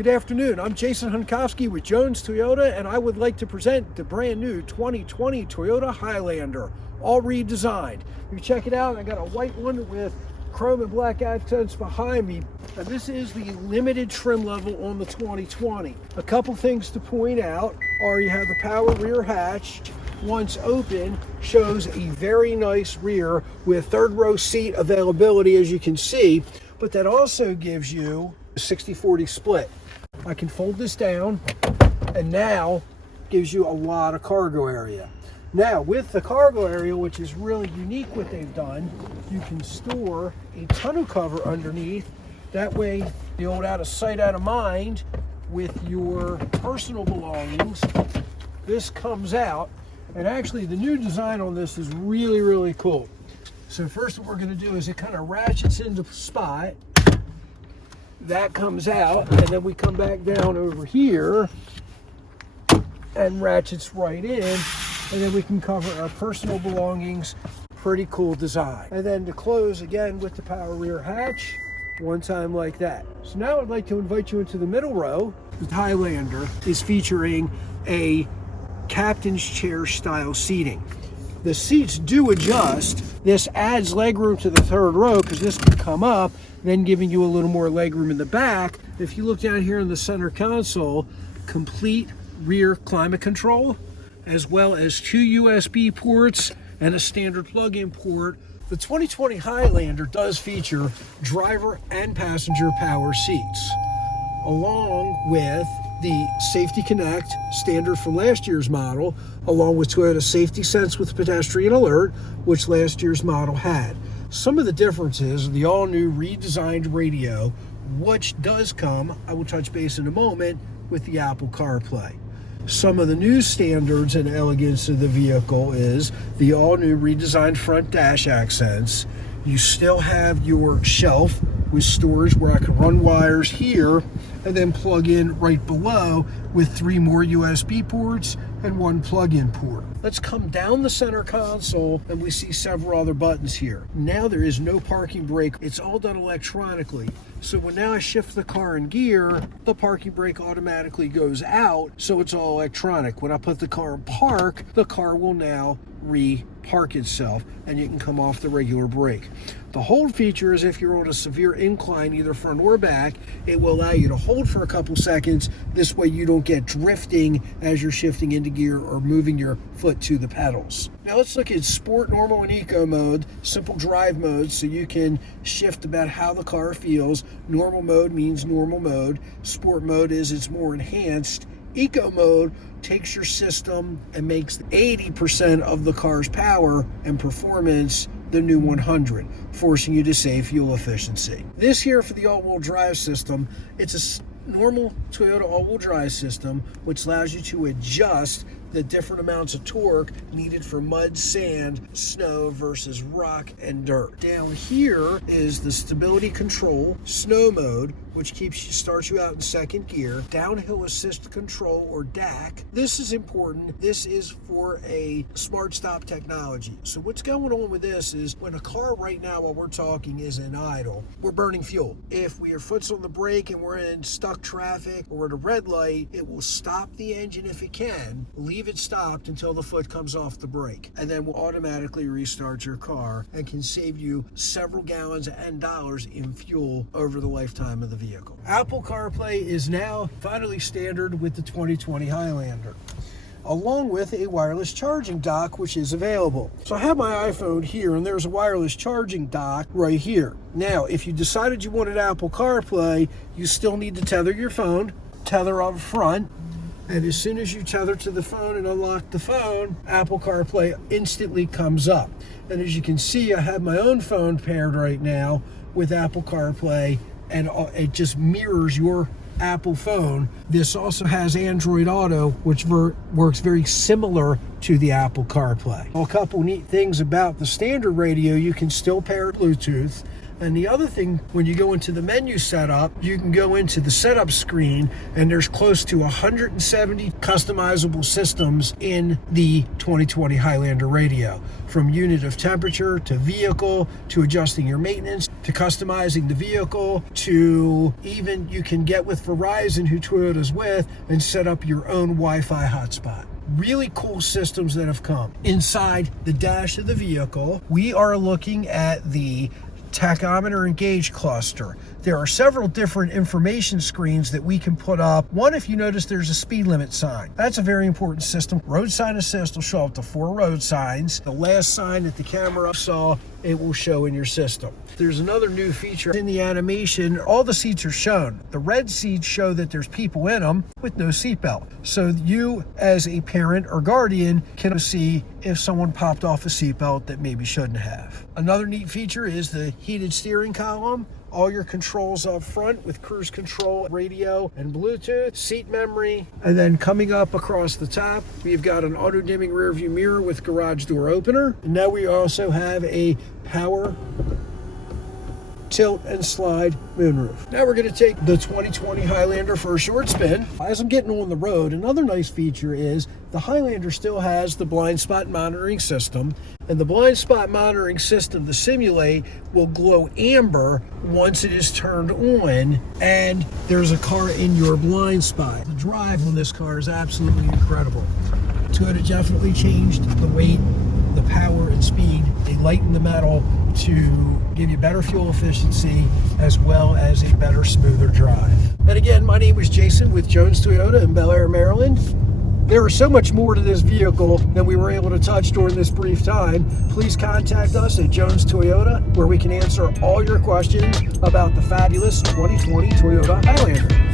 Good afternoon, I'm Jason Hunkowski with Jones Toyota, and I would like to present the brand new 2020 Toyota Highlander, all redesigned. You check it out, I got a white one with chrome and black accents behind me. And this is the limited trim level on the 2020. A couple things to point out are you have the power rear hatch. Once open, shows a very nice rear with third row seat availability, as you can see, but that also gives you a 60-40 split. I can fold this down, and now gives you a lot of cargo area. Now, with the cargo area, which is really unique what they've done, you can store a tonneau cover underneath. That way, the old out of sight, out of mind with your personal belongings. This comes out, and actually the new design on this is really, really cool. So first what we're gonna do is it kind of ratchets into spot. That comes out, and then we come back down over here and ratchets right in, and then we can cover our personal belongings. Pretty cool design. And then to close again with the power rear hatch, one time like that. So now I'd like to invite you into the middle row. The Highlander is featuring a captain's chair style seating. The seats do adjust. This adds legroom to the third row because this can come up, then giving you a little more legroom in the back. If you look down here in the center console, complete rear climate control, as well as 2 USB ports and a standard plug-in port. The 2020 Highlander does feature driver and passenger power seats, along with the Safety Connect standard from last year's model, along with Toyota Safety Sense with Pedestrian Alert, which last year's model had. Some of the differences, the all-new redesigned radio, which does come, I will touch base in a moment, with the Apple CarPlay. Some of the new standards and elegance of the vehicle is the all-new redesigned front dash accents. You still have your shelf with storage where I can run wires here and then plug in right below with 3 more USB ports and 1 plug-in port. Let's come down the center console and we see several other buttons here. Now there is no parking brake. It's all done electronically. So when now I shift the car in gear, the parking brake automatically goes out, so it's all electronic. When I put the car in park, the car will now re-park itself and you can come off the regular brake. The hold feature is if you're on a severe incline, either front or back, it will allow you to hold for a couple seconds. This way you don't get drifting as you're shifting into gear or moving your foot to the pedals. Now let's look at sport, normal, and eco mode, simple drive mode, so you can shift about how the car feels. Normal mode means normal mode. Sport mode is it's more enhanced. Eco mode takes your system and makes 80% of the car's power and performance the new 100, forcing you to save fuel efficiency. This here for the all-wheel drive system, it's a normal Toyota all-wheel drive system, which allows you to adjust the different amounts of torque needed for mud, sand, snow versus rock and dirt. Down here is the stability control, snow mode, which starts you out in second gear, downhill assist control or DAC. This is important. This is for a smart stop technology. So what's going on with this is when a car right now while we're talking is in idle, we're burning fuel. If your foot's on the brake and we're in stuck traffic or at a red light, it will stop the engine if it can, leave it stopped until the foot comes off the brake, and then will automatically restart your car and can save you several gallons and dollars in fuel over the lifetime of the vehicle. Apple CarPlay is now finally standard with the 2020 Highlander, along with a wireless charging dock, which is available. So I have my iPhone here, and there's a wireless charging dock right here. Now, if you decided you wanted Apple CarPlay, you still need to tether your phone, tether up front, and as soon as you tether to the phone and unlock the phone, Apple CarPlay instantly comes up. And as you can see, I have my own phone paired right now with Apple CarPlay, and it just mirrors your Apple phone. This also has Android Auto, which works very similar to the Apple CarPlay. A couple neat things about the standard radio, you can still pair Bluetooth. And the other thing, when you go into the menu setup, you can go into the setup screen and there's close to 170 customizable systems in the 2020 Highlander radio. From unit of temperature to vehicle, to adjusting your maintenance, to customizing the vehicle, to even you can get with Verizon, who Toyota's with, and set up your own Wi-Fi hotspot. Really cool systems that have come. Inside the dash of the vehicle, we are looking at the tachometer and gauge cluster. There are several different information screens that we can put up. One, if you notice, there's a speed limit sign. That's a very important system. Road sign assist will show up to 4 road signs. The last sign that the camera saw, it will show in your system. There's another new feature in the animation. All the seats are shown. The red seats show that there's people in them with no seatbelt. So you, as a parent or guardian, can see if someone popped off a seatbelt that maybe shouldn't have. Another neat feature is the heated steering column. All your controls up front with cruise control, radio, and Bluetooth, seat memory. And then coming up across the top, we've got an auto dimming rear view mirror with garage door opener. And now we also have a power tilt and slide moonroof. Now we're going to take the 2020 Highlander for a short spin. As I'm getting on the road, another nice feature is the Highlander still has the blind spot monitoring system, and the blind spot monitoring system, the Simulate, will glow amber once it is turned on and there's a car in your blind spot. The drive on this car is absolutely incredible. Toyota definitely changed the weight, the power, and speed. They lightened the metal to give you better fuel efficiency as well as a better, smoother drive. And again, my name is Jason with Jones Toyota in Bel Air, Maryland. There is so much more to this vehicle than we were able to touch during this brief time. Please contact us at Jones Toyota, where we can answer all your questions about the fabulous 2020 Toyota Highlander.